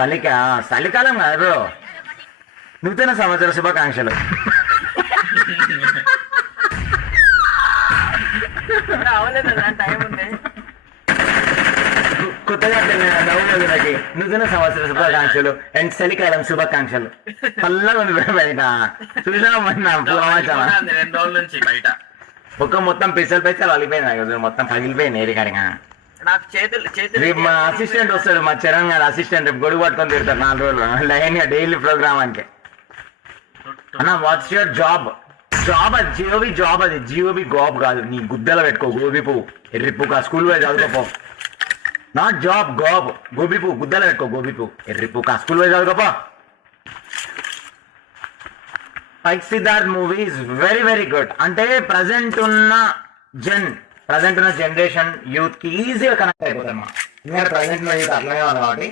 చలికాలం కాదు బ్రో. నూతన సంవత్సర శుభాకాంక్షలు. టైం ఉంది. కొత్తగా నవ్వులకి నూతన సంవత్సర శుభాకాంక్షలు అండ్ చలికాలం శుభాకాంక్షలు. చల్లగా ఉంది బయట. చూసినా 2 రోజుల నుంచి బయట ఒక్క మొత్తం పెసలు అలిపోయినాయి, మొత్తం పగిలిపోయింది ఏరికాడిగా. నాకు చేతులు రేపు మా అసిస్టెంట్ వస్తాడు, మా చరణ్ గారు అసిస్టెంట్. రేపు గొడుగు పట్టుకొని తిడతారు 4 రోజులు లైన్ గా డైలీ ప్రోగ్రామ్ అంటే. అన్న వాట్స్ యువర్ జాబ్? అది జియోబి అది జియోబి జాబ్ కాదు. నీ గుద్దలో పెట్టుకో గోబీ పువ్వు, ఎర్రి పువ్వు. స్కూల్ పోయి చదువుకోపో. నాట్ జాబ్, గోబీ పువ్వు గుద్దలో పెట్టుకో. గోబీ పువ్వు ఎర్రి పువ్వు. స్కూల్ పోయి చదువుకోపో. పైక్ Siddharth movie is very very good. అంటే ప్రజెంట్ ఉన్న జనరేషన్ యూత్ కి ఈజీగా కనెక్ట్ అయిపోతారు. ప్రజెంట్ ఉన్న యూత్ అట్లాగే ఉంది కాబట్టి